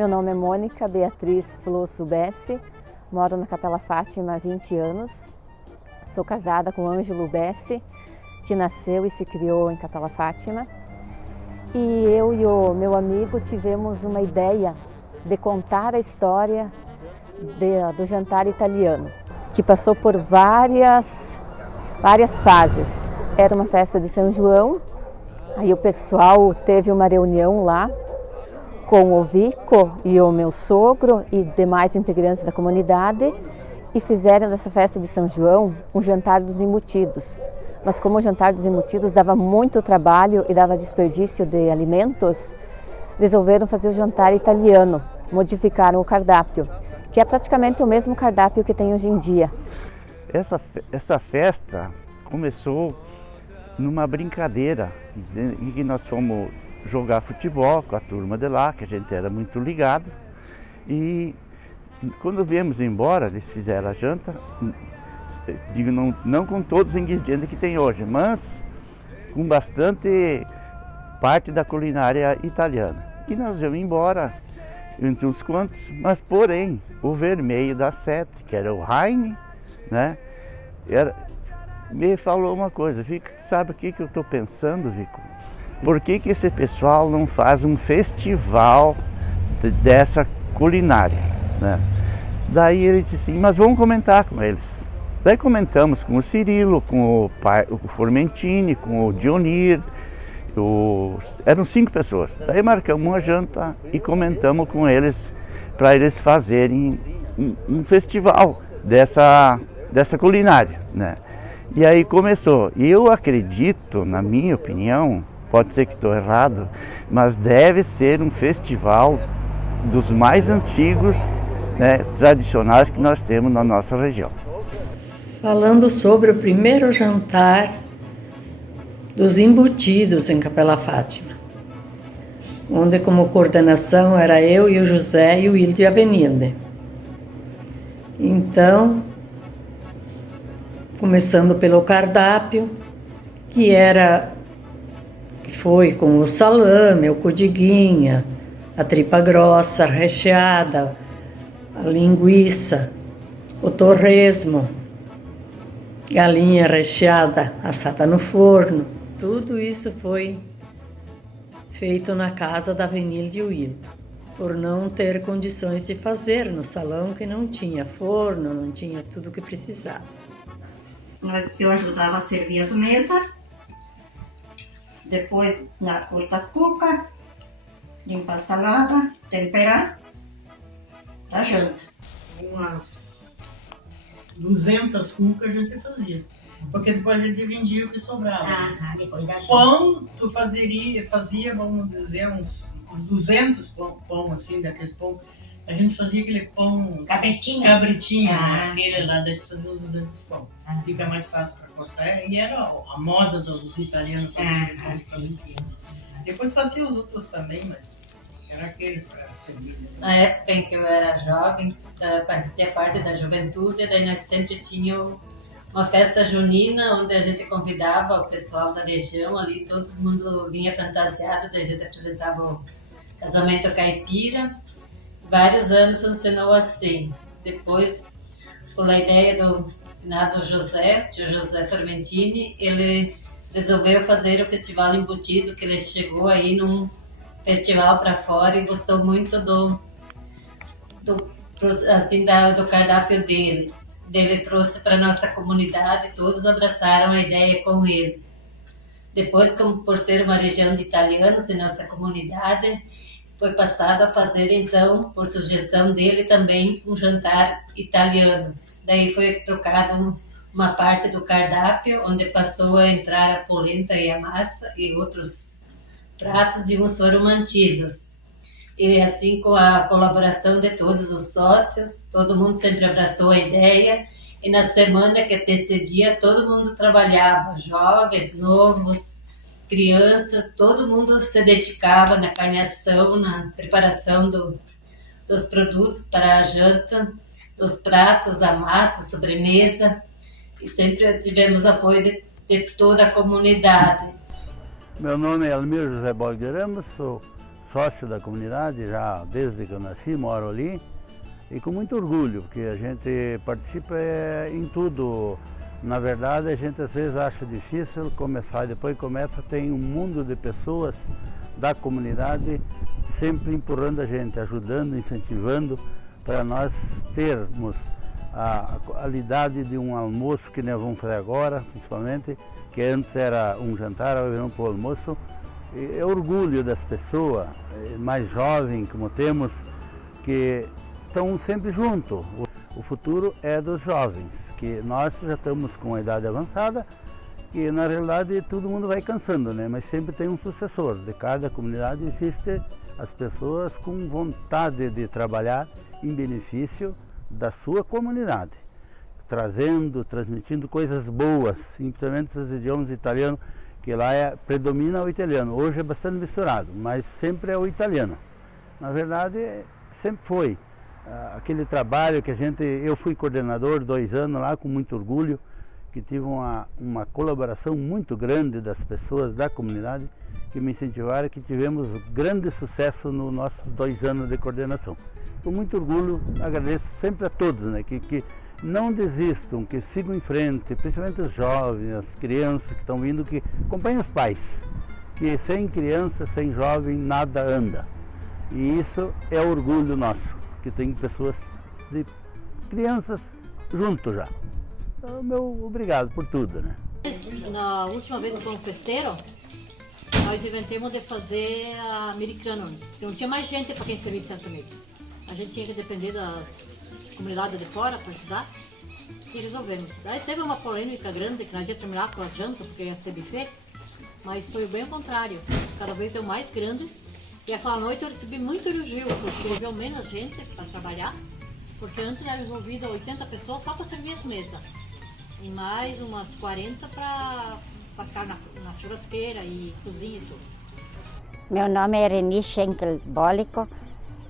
Meu nome é Mônica Beatriz Flosso Bessi, moro na Capela Fátima há 20 anos. Sou casada com Ângelo Bessi, que nasceu e se criou em Capela Fátima. E eu e o meu amigo tivemos uma ideia de contar a história do jantar italiano, que passou por várias fases. Era uma festa de São João, aí o pessoal teve uma reunião lá com o Vico e o meu sogro e demais integrantes da comunidade e fizeram dessa festa de São João um jantar dos embutidos. Mas como o jantar dos embutidos dava muito trabalho e dava desperdício de alimentos, resolveram fazer o jantar italiano, modificaram o cardápio, que é praticamente o mesmo cardápio que tem hoje em dia. Essa festa começou numa brincadeira em que nós fomos jogar futebol com a turma de lá, que a gente era muito ligado, e quando viemos embora, eles fizeram a janta, digo, não com todos os ingredientes que tem hoje, mas com bastante parte da culinária italiana. E nós viemos embora, entre uns quantos, mas porém, o vermelho da sete, que era o Heine, né, me falou uma coisa: Vico, sabe o que eu estou pensando, Vico? Por que esse pessoal não faz um festival dessa culinária, né? Daí ele disse assim, mas vamos comentar com eles. Daí comentamos com o Cirilo, com o Formentini, com o Dionir, eram 5 pessoas. Daí marcamos uma janta e comentamos com eles para eles fazerem um festival dessa culinária, né? E aí começou. E eu acredito, na minha opinião, pode ser que estou errado, mas deve ser um festival dos mais antigos, né, tradicionais que nós temos na nossa região. Falando sobre o primeiro jantar dos embutidos em Capela Fátima, onde como coordenação era eu e o José e o Hildo e a Avenida. Então, começando pelo cardápio, que foi com o salame, o codiguinha, a tripa grossa recheada, a linguiça, o torresmo, galinha recheada, assada no forno. Tudo isso foi feito na casa da Avenida e o Hildo, por não ter condições de fazer no salão, que não tinha forno, não tinha tudo o que precisava. Eu ajudava a servir as mesas, depois cortar as cucas, limpar a salada, temperar, a janta. Umas 200 cucas a gente fazia, porque depois a gente vendia o que sobrava. Depois da janta. Pão, tu fazia, vamos dizer, uns 200 pão assim, daqueles pão. A gente fazia aquele pão... Cabritinho, né? Aquele lá, daí tu fazia uns 200 pão. Fica mais fácil para cortar. E era a moda dos italianos. Sim. Depois fazia os outros também, mas era aqueles para servir. Na época em que eu era jovem, fazia parte da juventude, daí nós sempre tínhamos uma festa junina, onde a gente convidava o pessoal da região ali, todo mundo vinha fantasiado, daí a gente apresentava o casamento caipira. Vários anos funcionou assim. Depois, pela ideia do finado José, tio José Formentini, ele resolveu fazer o Festival Embutido, que ele chegou aí num festival para fora e gostou muito do cardápio deles. Ele trouxe para nossa comunidade, todos abraçaram a ideia com ele. Depois, como por ser uma região de italianos em nossa comunidade, foi passado a fazer, então, por sugestão dele, também um jantar italiano. Daí foi trocado uma parte do cardápio, onde passou a entrar a polenta e a massa e outros pratos, e uns foram mantidos. E assim, com a colaboração de todos os sócios, todo mundo sempre abraçou a ideia, e na semana que antecedia, todo mundo trabalhava, jovens, novos, crianças, todo mundo se dedicava na carneação, na preparação dos produtos para a janta, dos pratos, a massa, a sobremesa, e sempre tivemos apoio de toda a comunidade. Meu nome é Almir José Borges de Ramos, sou sócio da comunidade já desde que eu nasci, moro ali, e com muito orgulho, porque a gente participa em tudo. Na verdade, a gente às vezes acha difícil começar, e depois começa, tem um mundo de pessoas da comunidade sempre empurrando a gente, ajudando, incentivando, para nós termos a qualidade de um almoço que nós vamos fazer agora, principalmente, que antes era um jantar, agora vamos para o almoço. É orgulho das pessoas mais jovens, como temos, que estão sempre juntos. O futuro é dos jovens, que nós já estamos com a idade avançada e na realidade todo mundo vai cansando, né? Mas sempre tem um sucessor. De cada comunidade existe as pessoas com vontade de trabalhar em benefício da sua comunidade, trazendo, transmitindo coisas boas, principalmente os idiomas italianos, que lá predomina o italiano. Hoje é bastante misturado, mas sempre é o italiano. Na verdade, sempre foi aquele trabalho que eu fui coordenador 2 anos lá, com muito orgulho, que tive uma colaboração muito grande das pessoas da comunidade que me incentivaram, que tivemos grande sucesso nos nossos 2 anos de coordenação. Com muito orgulho, agradeço sempre a todos, né, que não desistam, que sigam em frente, principalmente os jovens, as crianças que estão vindo, que acompanhem os pais, que sem criança, sem jovem, nada anda. E isso é orgulho nosso, que tem pessoas, de crianças juntos já. Então, meu obrigado por tudo, né? Na última vez com o festeiro, nós inventamos de fazer americano. Não tinha mais gente para quem servisse essa mesa. A gente tinha que depender das comunidades de fora para ajudar e resolvemos. Daí teve uma polêmica grande que nós ia terminar com a janta porque ia ser buffet, mas foi bem o contrário. Cada vez deu mais grande e aquela noite eu recebi muito elogio porque veio menos gente para trabalhar, porque antes era envolvida 80 pessoas só para servir as mesas e mais umas 40 para ficar na churrasqueira e cozinha e tudo. Meu nome é Reni Schenkel Bólico.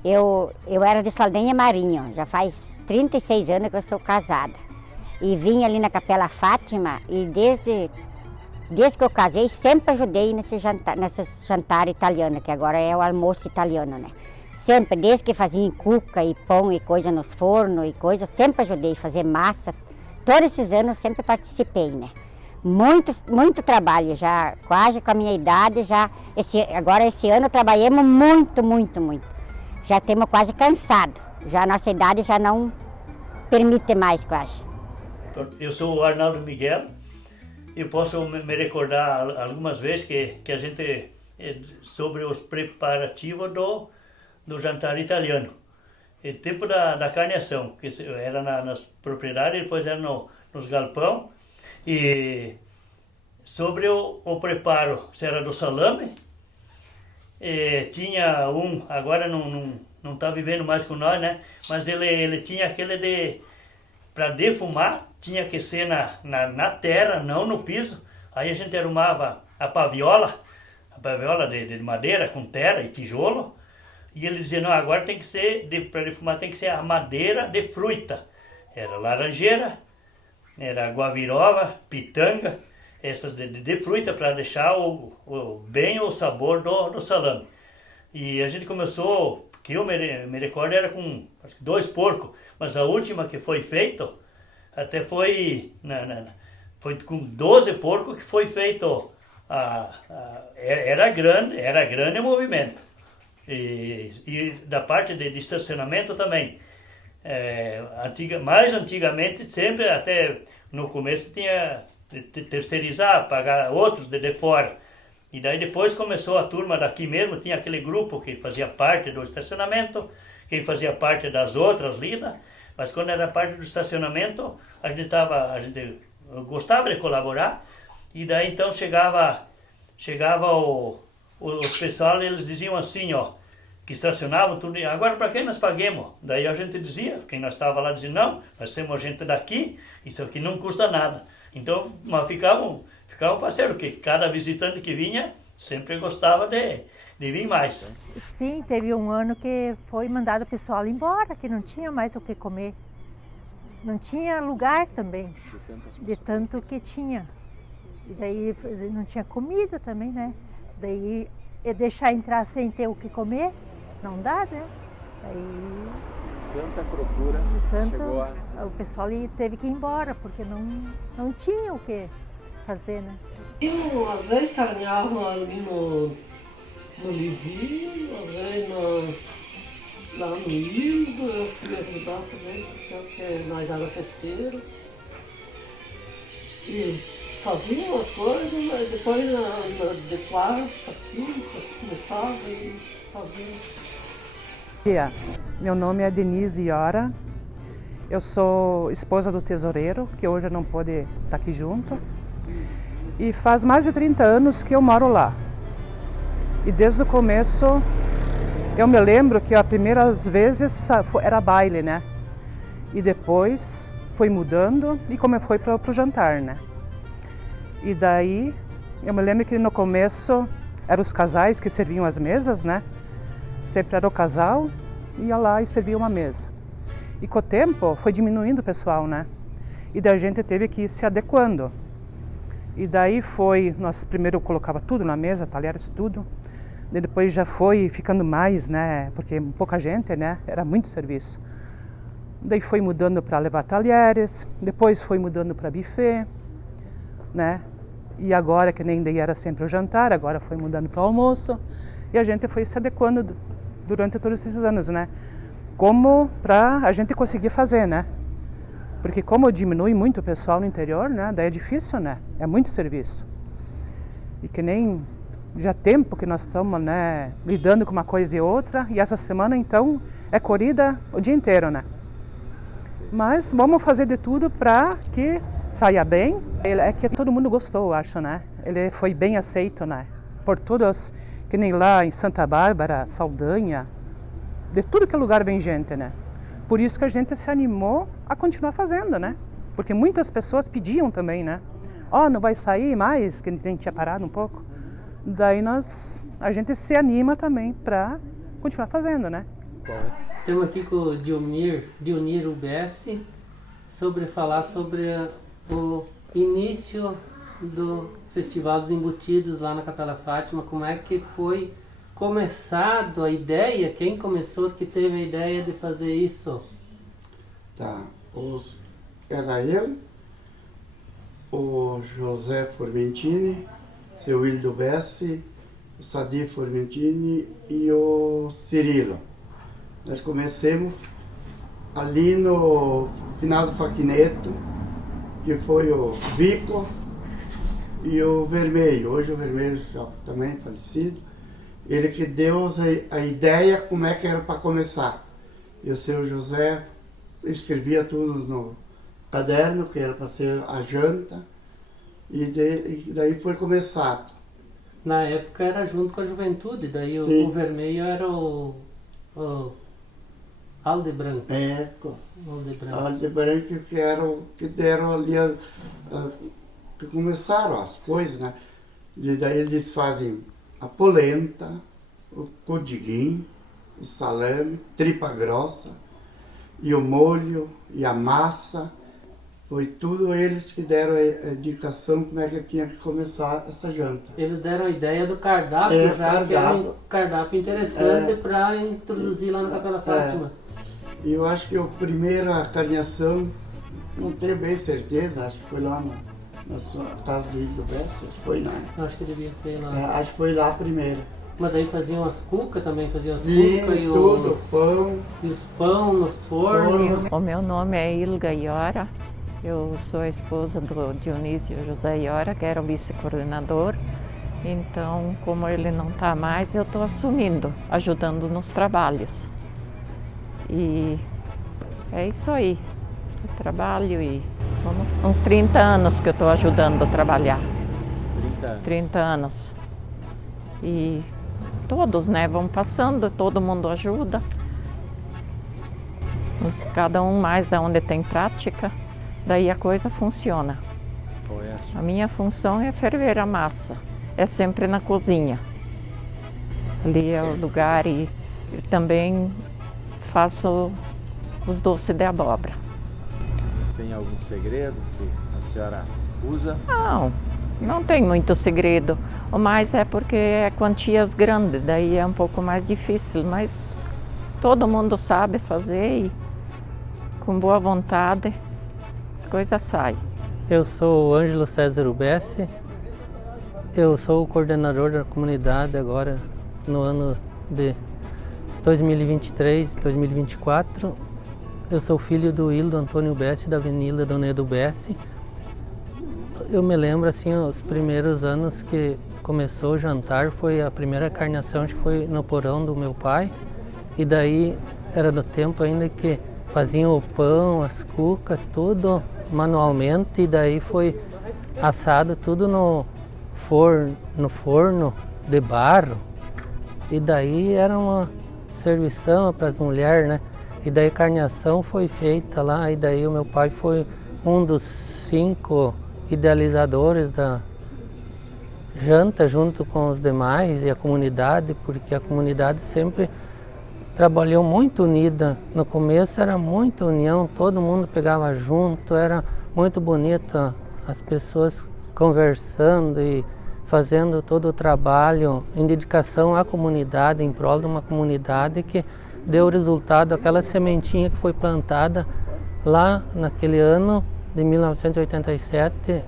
Eu era de Saldanha Marinho, já faz 36 anos que eu sou casada. E vim ali na Capela Fátima e desde que eu casei sempre ajudei nesse jantar italiano, que agora é o almoço italiano, né? Sempre, desde que fazia cuca e pão e coisa nos fornos e coisa, sempre ajudei a fazer massa. Todos esses anos sempre participei, né? Muito trabalho, já quase com a minha idade, agora esse ano trabalhamos muito. Já estamos quase cansados, já a nossa idade já não permite mais, quase. Eu sou o Arnaldo Miguel e posso me recordar algumas vezes que a gente, sobre os preparativos do jantar italiano. E tempo da carneação, que era nas propriedades, depois era nos galpão. E sobre o preparo, se era do salame, tinha agora não está vivendo mais com nós, né? Mas ele tinha aquele para defumar, tinha que ser na terra, não no piso. Aí a gente arrumava a paviola de madeira com terra e tijolo. E ele dizia, não, agora tem que ser, para defumar tem que ser a madeira de fruta. Era laranjeira, era guavirova, pitanga, essas de fruta para deixar bem o sabor do salame. E a gente começou, que eu me recordo, era com 2 porcos, mas a última que foi feito, até foi com 12 porcos que foi feito, era grande o movimento. E da parte de estacionamento também. Mais antigamente, sempre, até no começo, tinha terceirizar, pagar outros de fora. E daí depois começou a turma daqui mesmo, tinha aquele grupo que fazia parte do estacionamento, quem fazia parte das outras lidas, mas quando era parte do estacionamento, a gente gostava de colaborar, e daí então chegava os pessoal, eles diziam assim, ó, que estacionavam tudo, agora para quem nós paguemos? Daí a gente dizia, quem nós estava lá dizia, não, nós somos gente daqui, isso aqui não custa nada. Então, mas ficavam parceiro, que cada visitante que vinha sempre gostava de vir mais. Sim, teve um ano que foi mandado o pessoal embora, que não tinha mais o que comer. Não tinha lugar também, de tanto que tinha. E daí não tinha comida também, né? Daí e deixar entrar sem ter o que comer, não dá, né? Aí Tanta procura, chegou a... o pessoal teve que ir embora, porque não tinha o que fazer, né? Eu, às vezes, caminhava ali no Livinho, às vezes lá no Hildo, eu fui ajudar também, porque nós era festeiro. E fazia as coisas, mas depois de quarta, quinta, começava e fazia. Meu nome é Denise Iora, eu sou esposa do tesoureiro, que hoje não pôde estar aqui junto. E faz mais de 30 anos que eu moro lá. E desde o começo, eu me lembro que as primeiras vezes era baile, né? E depois foi mudando e como foi para o jantar, né? E daí, eu me lembro que no começo eram os casais que serviam as mesas, né? Sempre era o casal, ia lá e servia uma mesa. E com o tempo foi diminuindo o pessoal, né? E daí a gente teve que ir se adequando. E daí nós primeiro colocava tudo na mesa, talheres, tudo. Depois já foi ficando mais, né? Porque pouca gente, né? Era muito serviço. Daí foi mudando para levar talheres, depois foi mudando para buffet, né? E agora, que nem daí era sempre o jantar, agora foi mudando para o almoço. E a gente foi se adequando durante todos esses anos, né? Como para a gente conseguir fazer, né? Porque como diminui muito o pessoal no interior, né? Daí é difícil, né? É muito serviço. E que nem já tempo que nós estamos, né? Lidando com uma coisa e outra. E essa semana, então, é corrida o dia inteiro, né? Mas vamos fazer de tudo para que saia bem. É que todo mundo gostou, eu acho, né? Ele foi bem aceito, né? Por todos, que nem lá em Santa Bárbara, Saldanha, de tudo que lugar vem gente, né? Por isso que a gente se animou a continuar fazendo, né? Porque muitas pessoas pediam também, né? Não vai sair mais, que a gente tinha parado um pouco. Daí a gente se anima também para continuar fazendo, né? Estamos aqui com o Dionir UBS falar sobre o início do Festival dos Embutidos lá na Capela Fátima. Como é que foi começado a ideia? Quem começou, que teve a ideia de fazer isso? Tá, era eu, o José Formentini, seu Hildo Bessi, o Sadir Formentini e o Cirilo. Nós começamos ali no final do Faquineto, que foi o Vico e o Vermelho. Hoje o Vermelho já também falecido. Ele que deu a ideia como é que era para começar. E o seu José escrevia tudo no caderno, que era para ser a janta, e daí foi começado. Na época era junto com a juventude, daí o Vermelho era o Aldebranco. Aldebranco, que era o que deram ali, que começaram as coisas, né? E daí eles fazem a polenta, o codiguinho, o salame, tripa grossa, e o molho, e a massa. Foi tudo eles que deram a indicação como é que tinha que começar essa janta. Eles deram a ideia do cardápio, que era um cardápio interessante para introduzir lá na Capela Fátima. E eu acho que a primeira carneação, não tenho bem certeza, acho que foi lá na casa do Hildo Bessi, acho que foi lá. Acho que devia ser lá. Acho que foi lá primeiro. Mas daí faziam as cucas também, faziam as cucas e tudo, pão. E os pão nos fornos. O meu nome é Ilga Iora, eu sou a esposa do Dionísio José Iora, que era o vice-coordenador. Então, como ele não está mais, eu estou assumindo, ajudando nos trabalhos. E é isso aí, eu trabalho e uns 30 anos que eu estou ajudando a trabalhar. 30 anos. E todos, né, vão passando, todo mundo ajuda. Cada um mais aonde tem prática, daí a coisa funciona. A minha função é ferver a massa, é sempre na cozinha. Ali é o lugar e também faço os doces de abóbora. Tem algum segredo que a senhora usa? Não, Não tem muito segredo, o mais é porque é quantias grandes, daí é um pouco mais difícil, mas todo mundo sabe fazer e com boa vontade as coisas saem. Eu sou o Ângelo César Ubessi, eu sou o coordenador da comunidade agora no ano de 2023, 2024. Eu sou filho do Hildo Antônio Ubessi, da Avenida Dona Eda Ubessi. Eu me lembro, assim, os primeiros anos que começou o jantar, foi a primeira carneação, acho que foi no porão do meu pai. E daí era do tempo ainda que faziam o pão, as cucas, tudo manualmente. E daí foi assado tudo no forno de barro. E daí era uma servição para as mulheres, né? E daí a carneação foi feita lá. E daí o meu pai foi um dos 5 idealizadores da janta junto com os demais e a comunidade, porque a comunidade sempre trabalhou muito unida. No começo era muita união, todo mundo pegava junto, era muito bonita, as pessoas conversando e fazendo todo o trabalho em dedicação à comunidade, em prol de uma comunidade que deu resultado, aquela sementinha que foi plantada lá naquele ano de 1987,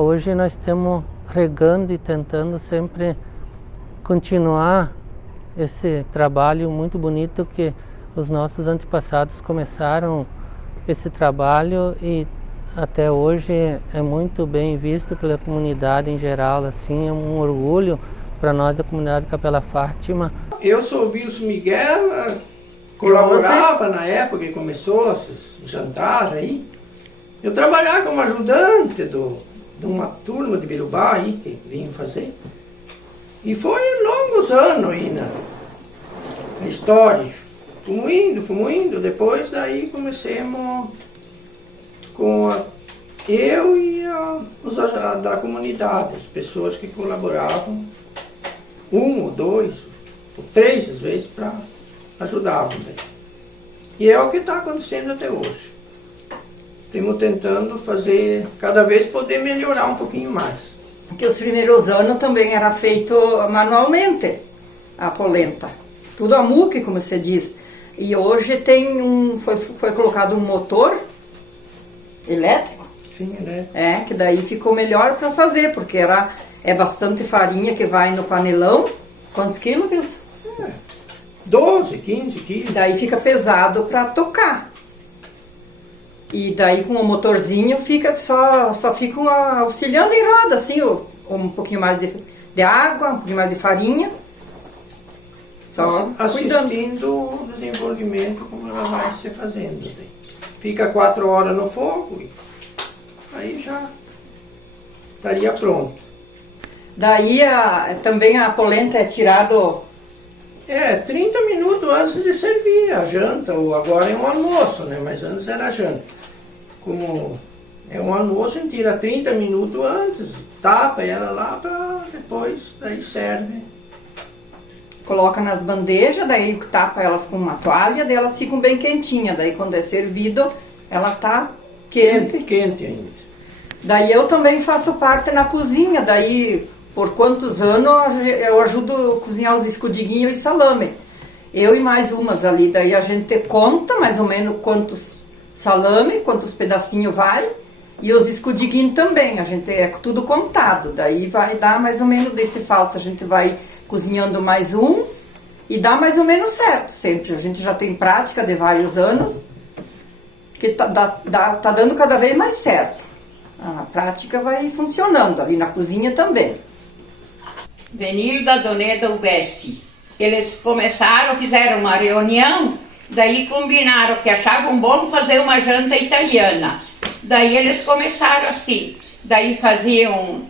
hoje nós estamos regando e tentando sempre continuar esse trabalho muito bonito que os nossos antepassados começaram esse trabalho e até hoje é muito bem visto pela comunidade em geral, assim, é um orgulho para nós da comunidade Capela Fátima. Eu sou o Wilson Miguel, colaborava na época que começou esses jantares aí. Eu trabalhava como ajudante de uma turma de Birubá aí que vinham fazer. E foi longos anos aí na história. Fomos indo. Depois daí comecemos com eu e os da comunidade, as pessoas que colaboravam, 1 ou 2 ou 3 às vezes, para ajudar. E é o que está acontecendo até hoje. Estamos tentando fazer, cada vez poder melhorar um pouquinho mais. Porque os primeiros anos também era feito manualmente, a polenta. Tudo a muque, como você diz. E hoje tem foi colocado um motor elétrico. Sim, elétrico. Que daí ficou melhor para fazer, porque é bastante farinha que vai no panelão. Quantos quilos, Wilson? 12, 15 quilos. Daí fica pesado para tocar. E daí com o motorzinho só fica auxiliando em roda, assim, um pouquinho mais de água, um pouquinho mais de farinha. Só assistindo o desenvolvimento, como ela vai se fazendo. Fica 4 horas no fogo, aí já estaria pronto. Daí também a polenta é tirado... 30 minutos antes de servir a janta, ou agora é um almoço, né? Mas antes era a janta. Como é um almoço, a gente tira 30 minutos antes, tapa ela lá para depois, daí serve. Coloca nas bandejas, daí tapa elas com uma toalha, daí elas ficam bem quentinhas, daí quando é servido, ela tá quente. Quente ainda. Daí eu também faço parte na cozinha, daí por quantos anos eu ajudo a cozinhar os escudiguinhos e salame. Eu e mais umas ali, daí a gente conta mais ou menos quantos salame, quantos pedacinhos vai, e os escudiguinhos também, a gente é tudo contado, daí vai dar mais ou menos, desse falta a gente vai cozinhando mais uns, e dá mais ou menos certo sempre, a gente já tem prática de vários anos, que tá dando cada vez mais certo, a prática vai funcionando, ali na cozinha também. Avenida Dona Eda Ubessi, eles fizeram uma reunião. Daí combinaram que achavam bom fazer uma janta italiana. Daí eles começaram assim. Daí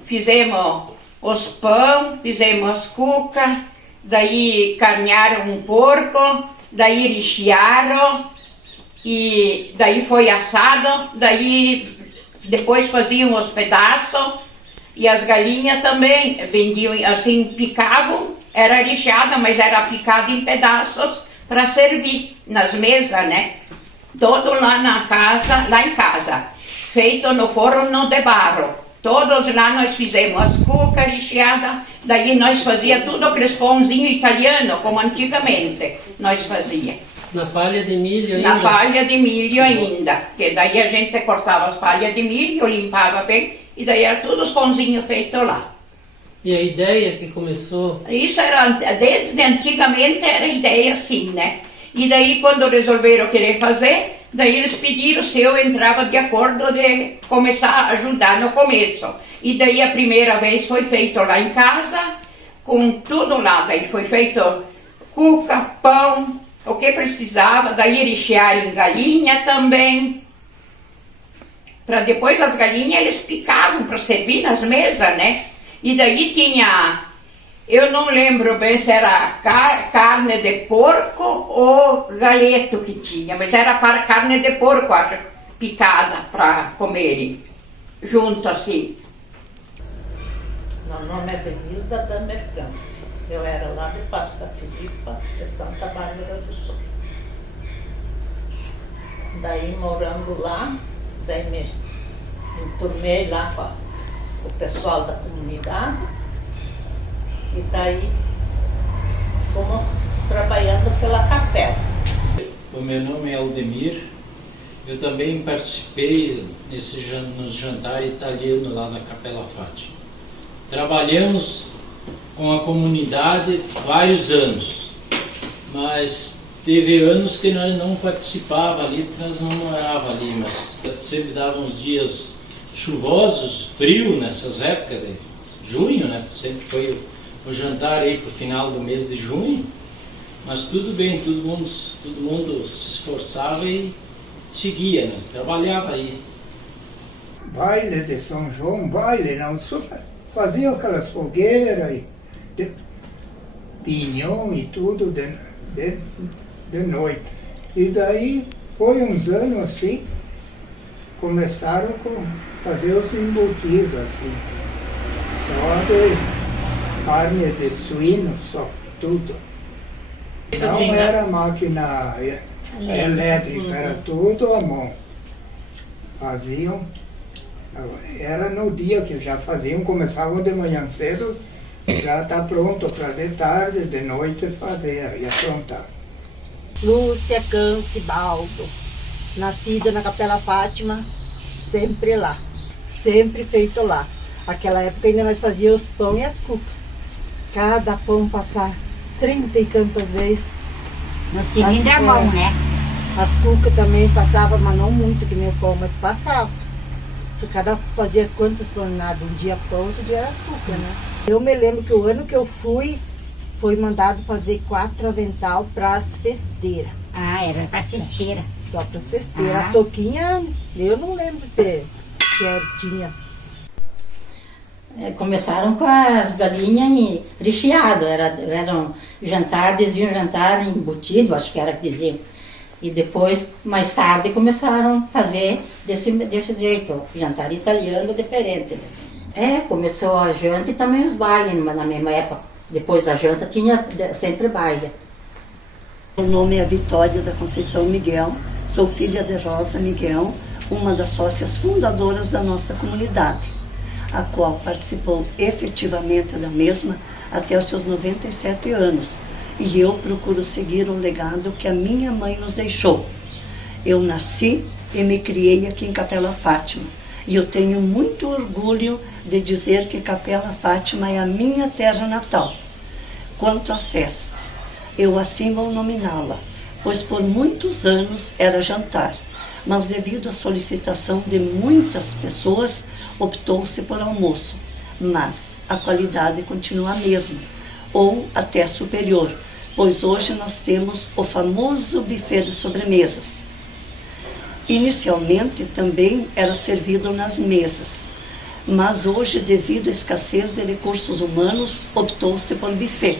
fizemos os pão, fizemos as cucas, daí carnearam um porco, daí rechearam, e daí foi assado, daí depois faziam os pedaços, e as galinhas também vendiam assim, picavam, era recheada, mas era picada em pedaços, para servir nas mesas, né? Todo lá em casa, feito no forno de barro. Todos lá nós fizemos as cucas recheadas, daí nós fazia tudo aqueles pãozinhos italianos, como antigamente nós fazia. Na palha de milho ainda? Na palha de milho ainda, que daí a gente cortava as palhas de milho, limpava bem, e daí era todos os pãozinhos feitos lá. E a ideia que começou? Isso era, desde antigamente era ideia assim, né? E daí quando resolveram querer fazer, daí eles pediram se eu entrava de acordo de começar a ajudar no começo. E daí a primeira vez foi feito lá em casa, com tudo lá. Daí foi feito cuca, pão, o que precisava. Daí rechear em galinha também. Para depois as galinhas eles picavam para servir nas mesas, né? E daí tinha, eu não lembro bem se era carne de porco ou galeto que tinha, mas era para carne de porco, acho, picada para comerem, junto assim. Meu nome é Benilda da Mercância. Eu era lá de Passo da Filipa, de Santa Bárbara do Sul. Daí, morando lá, daí me enturmei lá com o pessoal da comunidade e daí fomos trabalhando pela capela. O meu nome é Aldemir, eu também participei nos jantares italianos lá na Capela Fátima. Trabalhamos com a comunidade vários anos, mas teve anos que nós não participávamos ali, porque nós não morávamos ali, mas sempre dava uns dias chuvosos, frio nessas épocas de junho, né? Sempre foi o jantar aí pro final do mês de junho, mas tudo bem, todo mundo se esforçava e seguia, né? Trabalhava aí. Baile de São João, baile, não, só faziam aquelas fogueiras, de pinhão e tudo de noite. E daí foi uns anos assim, começaram a fazer os embutidos assim, só de carne de suíno, só tudo. Não era máquina elétrica, era tudo à mão. Faziam, era no dia que já faziam, começavam de manhã cedo, já está pronto para de tarde, de noite fazer e aprontar. Lúcia Cânci Baldo, nascida na Capela Fátima, sempre lá, sempre feito lá. Naquela época ainda nós fazíamos os pão e as cucas. Cada pão passar 30 e tantas vezes. No cilindro à mão, né? As cucas também passavam, mas não muito que nem o pão, mas passava. Se cada fazia quantas toneladas, um dia pão, outro dia as cucas, né? Eu me lembro que o ano que eu fui, foi mandado fazer 4 avental para as festeiras. Ah, era para cesteira. Só para cesteira. A toquinha, eu não lembro que tinha. Começaram com as galinhas recheadas, eram jantar, diziam jantar embutido, acho que era que diziam. E depois, mais tarde, começaram a fazer desse jeito, jantar italiano diferente. Começou a janta e também os bailes na mesma época. Depois da janta tinha sempre baile. O nome é Vitória da Conceição Miguel, sou filha de Rosa Miguel, uma das sócias fundadoras da nossa comunidade, a qual participou efetivamente da mesma até os seus 97 anos. E eu procuro seguir o legado que a minha mãe nos deixou. Eu nasci e me criei aqui em Capela Fátima. E eu tenho muito orgulho de dizer que Capela Fátima é a minha terra natal. Quanto à festa, eu assim vou nominá-la, pois por muitos anos era jantar, mas devido à solicitação de muitas pessoas, optou-se por almoço, mas a qualidade continua a mesma, ou até superior, pois hoje nós temos o famoso buffet de sobremesas. Inicialmente também era servido nas mesas, mas hoje, devido à escassez de recursos humanos, optou-se por buffet.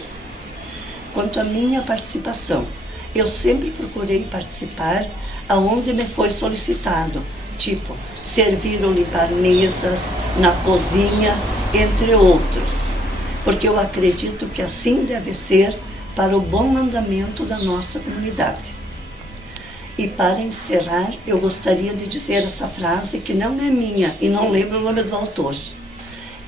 Quanto à minha participação, eu sempre procurei participar aonde me foi solicitado, tipo servir ou limpar mesas, na cozinha, entre outros, porque eu acredito que assim deve ser para o bom andamento da nossa comunidade. E para encerrar, eu gostaria de dizer essa frase que não é minha e não lembro o nome do autor.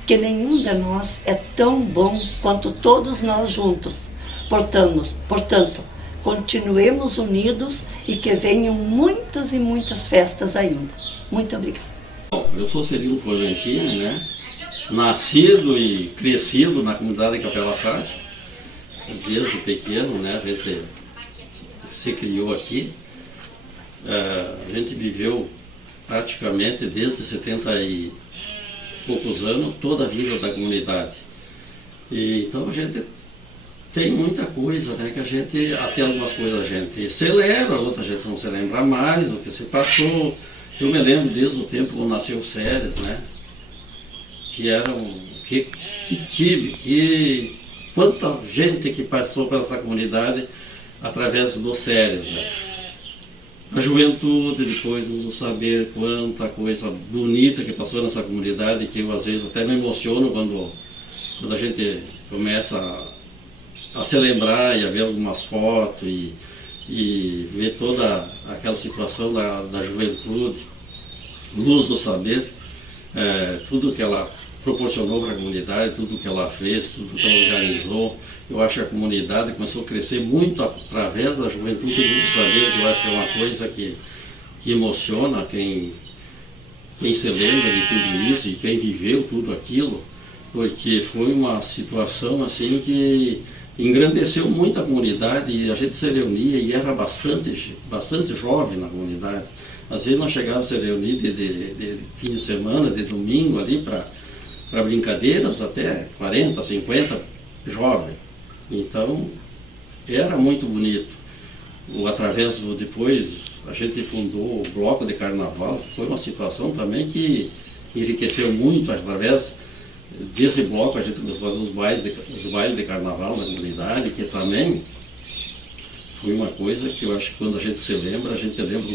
Que nenhum de nós é tão bom quanto todos nós juntos. Portanto, continuemos unidos e que venham muitas e muitas festas ainda. Muito obrigada. Bom, eu sou Cirilo Formentini, né? Nascido e crescido na comunidade de Capela Fátima, desde pequeno, né? A gente se criou aqui. A gente viveu praticamente desde 70 e poucos anos toda a vida da comunidade. E, então a gente tem muita coisa, né, que a gente, até algumas coisas a gente se lembra, outras a gente não se lembra mais do que se passou. Eu me lembro desde o tempo quando nasceu o Séries, né, que eram, que time, quanta gente que passou por essa comunidade através do Séries, né. A juventude, depois nos saber quanta coisa bonita que passou nessa comunidade, que eu às vezes até me emociono quando a gente começa a se lembrar e a ver algumas fotos e ver toda aquela situação da juventude, luz do saber, tudo que ela proporcionou para a comunidade, tudo que ela fez, tudo que ela organizou. Eu acho que a comunidade começou a crescer muito através da juventude do saber, que eu acho que é uma coisa que emociona quem se lembra de tudo isso e quem viveu tudo aquilo, porque foi uma situação assim que engrandeceu muito a comunidade e a gente se reunia e era bastante jovem na comunidade. Às vezes nós chegávamos a se reunir de fim de semana, de domingo ali para brincadeiras, até 40, 50 jovens. Então era muito bonito. Através depois a gente fundou o bloco de carnaval, foi uma situação também que enriqueceu muito através desse bloco. A gente começou a fazer os bailes de carnaval na comunidade, que também foi uma coisa que eu acho que quando a gente se lembra, a gente lembra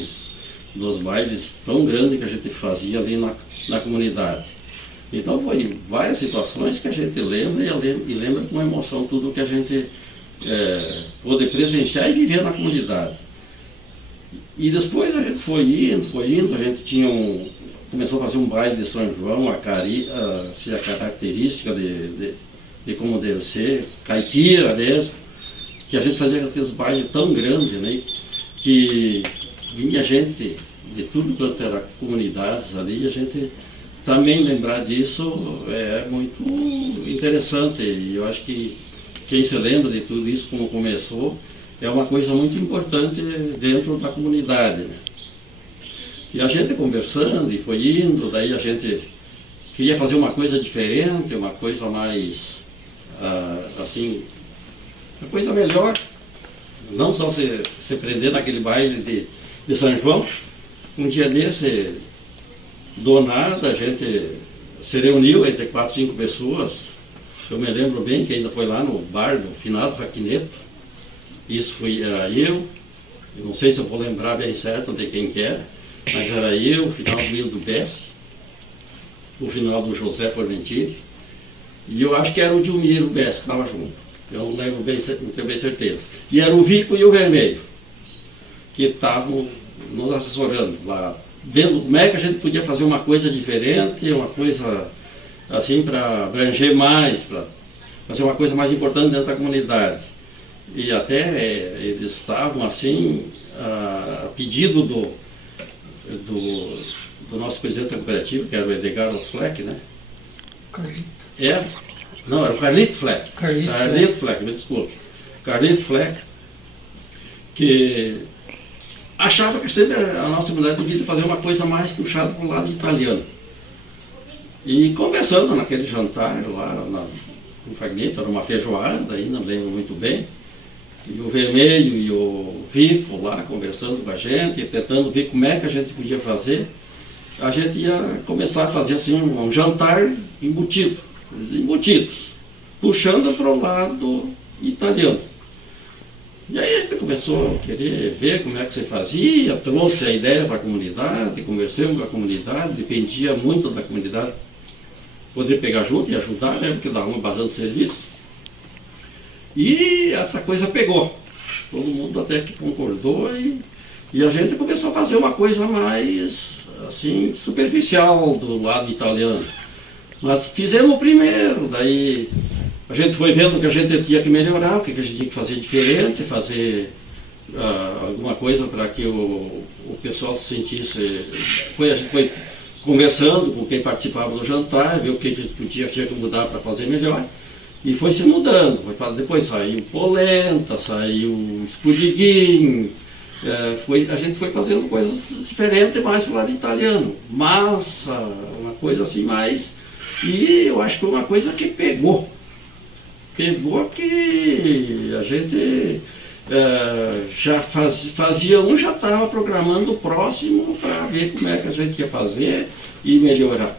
dos bailes tão grandes que a gente fazia ali na comunidade. Então foi várias situações que a gente lembra e lembra com emoção tudo que a gente pôde presenciar e viver na comunidade. E depois a gente foi indo, a gente começou a fazer um baile de São João, a característica de como deve ser, caipira mesmo, que a gente fazia aqueles bailes tão grandes, né, que vinha gente de tudo quanto era comunidades ali, e a gente também lembrar disso é muito interessante. E eu acho que quem se lembra de tudo isso, como começou, é uma coisa muito importante dentro da comunidade, né? E a gente conversando e foi indo, daí a gente queria fazer uma coisa diferente, uma coisa mais, assim, uma coisa melhor. Não só se prender naquele baile de São João. Um dia desse, do nada, a gente se reuniu entre 4, 5 pessoas. Eu me lembro bem que ainda foi lá no bar do finado Faquineto. Isso foi eu não sei se eu vou lembrar bem certo de quem que era, mas era eu, o final do Hildo Bessi, o final do José Formentini, e eu acho que era o Dilmir Bessi que estava junto. Eu não lembro bem, não tenho bem certeza. E era o Vico e o Vermelho, que estavam nos assessorando lá, vendo como é que a gente podia fazer uma coisa diferente, uma coisa assim para abranger mais, para fazer uma coisa mais importante dentro da comunidade. E até eles estavam assim, a pedido do nosso presidente da cooperativa, que era o Edgar Fleck, né? Não, era o Carlito Fleck. Carlito Fleck, me desculpe. Carlito Fleck, que achava que sempre a nossa comunidade devia fazer uma coisa mais puxada para o lado italiano. E conversando naquele jantar lá no Fagnito, era uma feijoada, aí não lembro muito bem, e o Vermelho e o Vico lá conversando com a gente, tentando ver como é que a gente podia fazer, a gente ia começar a fazer assim um jantar embutidos, puxando para o lado italiano. E aí a gente começou a querer ver como é que se fazia, trouxe a ideia para a comunidade, conversamos com a comunidade, dependia muito da comunidade poder pegar junto e ajudar, né, porque dava bastante serviço. E essa coisa pegou. Todo mundo até que concordou e E a gente começou a fazer uma coisa mais, assim, superficial do lado italiano. Mas fizemos o primeiro, daí a gente foi vendo que a gente tinha que melhorar, o que a gente tinha que fazer diferente, fazer alguma coisa para que o pessoal se sentisse... A gente foi conversando com quem participava do jantar, ver o que a gente tinha que mudar para fazer melhor. E foi se mudando. Depois saiu polenta, saiu escudiguinho. A gente foi fazendo coisas diferentes mais pro lado italiano. Massa, uma coisa assim mais... E eu acho que foi uma coisa que pegou. Pegou que a gente já fazia um, já estava programando o próximo para ver como é que a gente ia fazer e melhorar.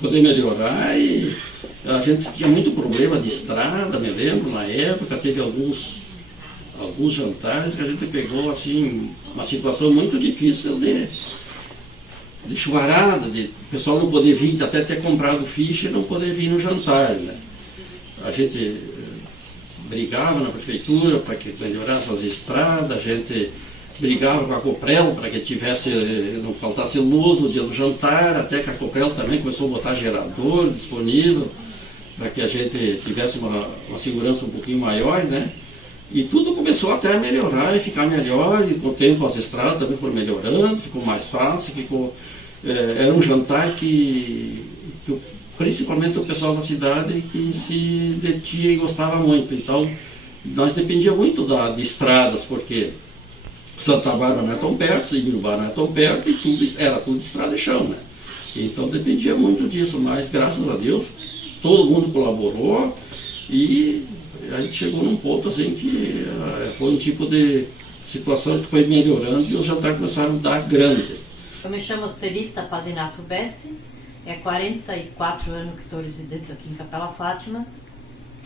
Poder melhorar. E a gente tinha muito problema de estrada, me lembro, na época, teve alguns jantares que a gente pegou assim, uma situação muito difícil de chuvarada, de o pessoal não poder vir, até ter comprado ficha e não poder vir no jantar, né? A gente brigava na prefeitura para que melhorasse as estradas, a gente brigava com a Coprel para que não faltasse luz no dia do jantar, até que a Coprel também começou a botar gerador disponível para que a gente tivesse uma segurança um pouquinho maior, né? E tudo começou até a melhorar e ficar melhor, e com o tempo as estradas também foram melhorando, ficou mais fácil, era um jantar que principalmente o pessoal da cidade que se detinha e gostava muito. Então, nós dependíamos muito de estradas, porque Santa Bárbara não é tão perto, Ibirubá não é tão perto, e era tudo estrada e chão, né? Então dependia muito disso, mas graças a Deus todo mundo colaborou e a gente chegou num ponto assim que foi um tipo de situação que foi melhorando e os jantares começaram a dar grande. Eu me chamo Celita Pazinato Bessi, 44 anos que estou residente aqui em Capela Fátima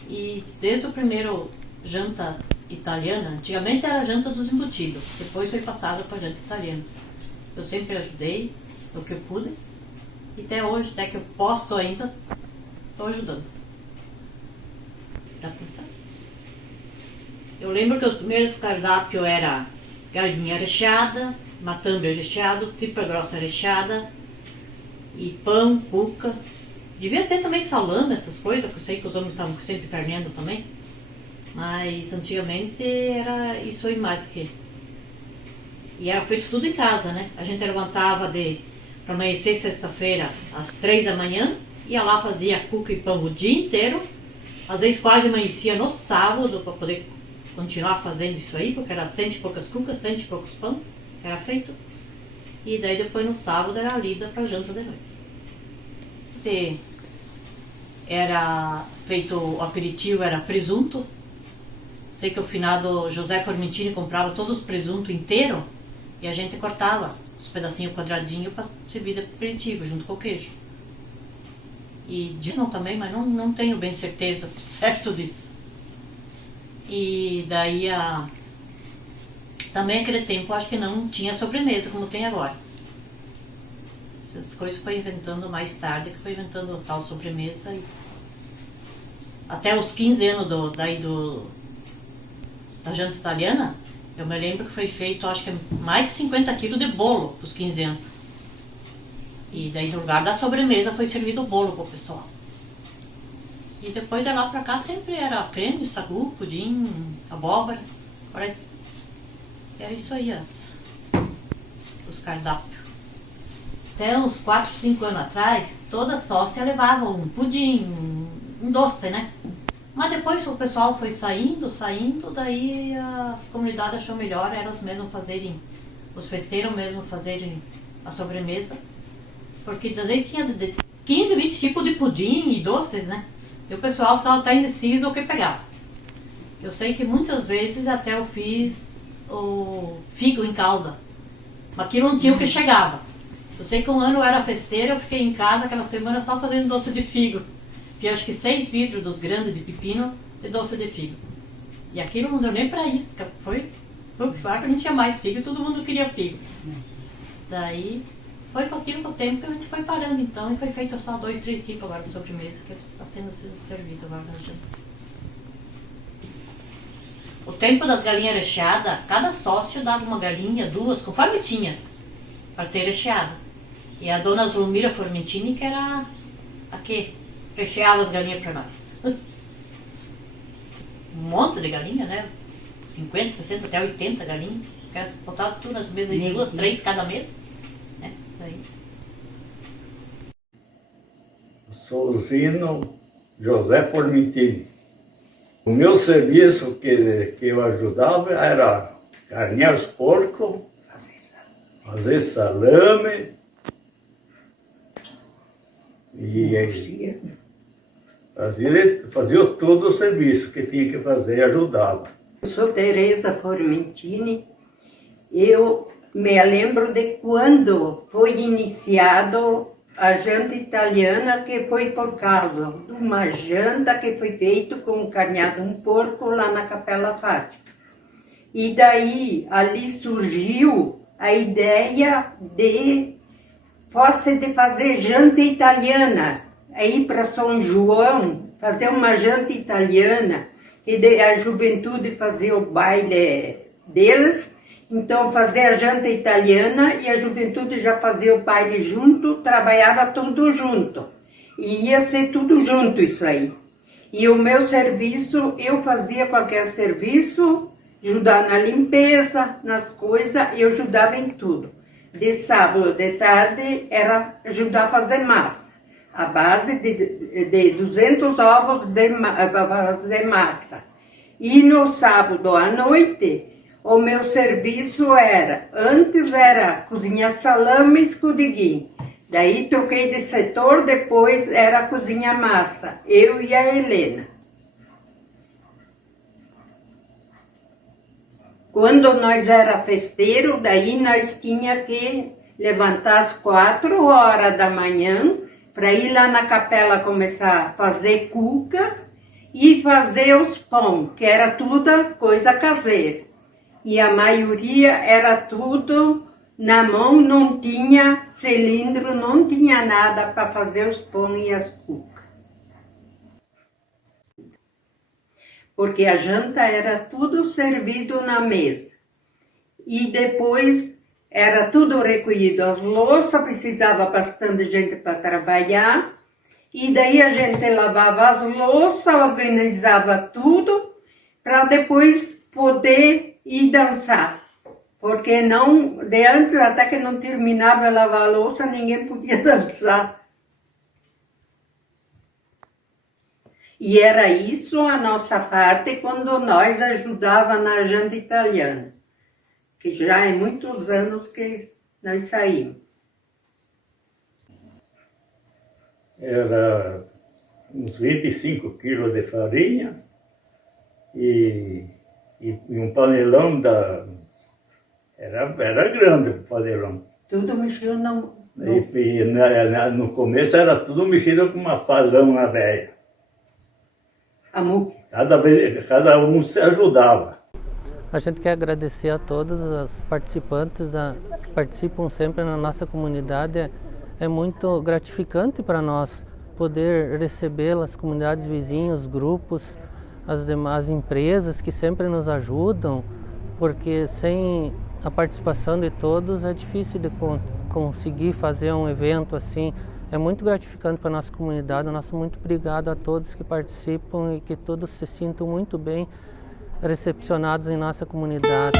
e desde o primeiro janta italiana, antigamente era a janta dos embutidos, depois foi passada para a janta italiana. Eu sempre ajudei o que eu pude e até hoje, até que eu posso ainda, estou ajudando. Dá pra pensar? Eu lembro que os primeiros cardápios era galinha recheada, matambra recheado, tripa grossa recheada e pão, cuca. Devia ter também salame, essas coisas, porque eu sei que os homens estavam sempre carneando também. Mas antigamente era isso aí mais que... E era feito tudo em casa, né? A gente levantava para amanhecer sexta-feira às 3 da manhã, ia lá, fazia cuca e pão o dia inteiro. Às vezes quase amanhecia no sábado para poder continuar fazendo isso aí, porque era 100 e poucas cucas, 100 e poucos pão, era feito. E daí depois no sábado era a lida para janta de noite. Era feito, o aperitivo era presunto. Sei que o finado José Formentini comprava todos os presuntos inteiros e a gente cortava os pedacinhos quadradinhos para servir de aperitivo junto com o queijo. E disso também, mas não tenho bem certeza certo disso. E daí também naquele tempo acho que não tinha sobremesa como tem agora. Essas coisas foi inventando mais tarde, que foi inventando tal sobremesa. E até os 15 anos da janta italiana, eu me lembro que foi feito acho que mais de 50 quilos de bolo para os 15 anos. E daí no lugar da sobremesa foi servido o bolo para o pessoal. E depois de lá para cá sempre era creme, sagu, pudim, abóbora. Agora era isso aí, os cardápios. Até uns 4, 5 anos atrás, toda sócia levava um pudim, um doce, né? Mas depois o pessoal foi saindo, daí a comunidade achou melhor elas mesmas fazerem, os festeiros mesmo fazerem a sobremesa. Porque às vezes tinha 15, 20 tipos de pudim e doces, né? E o pessoal ficava até indeciso o que pegava. Eu sei que muitas vezes até eu fiz o figo em calda. Mas aquilo não tinha o que chegava. Eu sei que um ano eu era festeira, eu fiquei em casa aquela semana só fazendo doce de figo. Fiz acho que 6 vidros dos grandes de pepino de doce de figo. E aquilo não deu nem pra isca. Foi que não tinha mais figo, todo mundo queria figo. Daí foi com aquilo com o tempo que a gente foi parando então, e foi feito só 2, 3 tipos agora de sobremesa que está sendo servido agora na janta. tempo das galinhas recheadas, cada sócio dava uma galinha, 2, conforme tinha, para ser recheada. E a dona Zulmira Formentini, que era a que recheava as galinhas para nós. Um monte de galinha, né? 50, 60, até 80 galinhas. Elas botavam tudo nas mesas, 2, 3 cada mês. Né? Daí. Sou o Zino José Formentini. O meu serviço que eu ajudava era carnear os porcos, fazer salame e fazia todo o serviço que tinha que fazer e ajudava. Eu sou Teresa Formentini. Eu me lembro de quando foi iniciado a janta italiana, que foi por causa de uma janta que foi feita com carneado um porco lá na Capela Fátima. E daí ali surgiu a ideia de fazer janta italiana, ir para São João, fazer uma janta italiana, e a juventude fazia o baile deles. Então, fazia a janta italiana e a juventude já fazia o baile junto, trabalhava tudo junto. E ia ser tudo junto isso aí. E o meu serviço, eu fazia qualquer serviço, ajudar na limpeza, nas coisas, eu ajudava em tudo. De sábado, de tarde, era ajudar a fazer massa. A base de 200 ovos de massa. E no sábado à noite, o meu serviço antes era cozinhar salame e escudiguinho. Daí troquei de setor, depois era cozinhar massa, eu e a Helena. Quando nós era festeiro, daí nós tinha que levantar às 4 horas da manhã para ir lá na capela começar a fazer cuca e fazer os pão, que era tudo coisa caseira. E a maioria era tudo na mão, não tinha cilindro, não tinha nada para fazer os pão e as cucas. Porque a janta era tudo servido na mesa. E depois era tudo recolhido. As louças, precisava bastante gente para trabalhar. E daí a gente lavava as louças, organizava tudo, para depois poder ir dançar, porque não, de antes até que não terminava de lavar a louça, ninguém podia dançar. E era isso a nossa parte quando nós ajudávamos na janta italiana, que já é muitos anos que nós saímos. Era uns 25 quilos de farinha e um panelão era grande o panelão. Tudo mexido no começo era tudo mexido com uma palama velha. Cada um se ajudava. A gente quer agradecer a todos os participantes que participam sempre na nossa comunidade. É muito gratificante para nós poder recebê-las, comunidades vizinhas, grupos, as demais empresas que sempre nos ajudam, porque sem a participação de todos é difícil de conseguir fazer um evento assim. É muito gratificante para a nossa comunidade. Nosso muito obrigado a todos que participam e que todos se sintam muito bem recepcionados em nossa comunidade.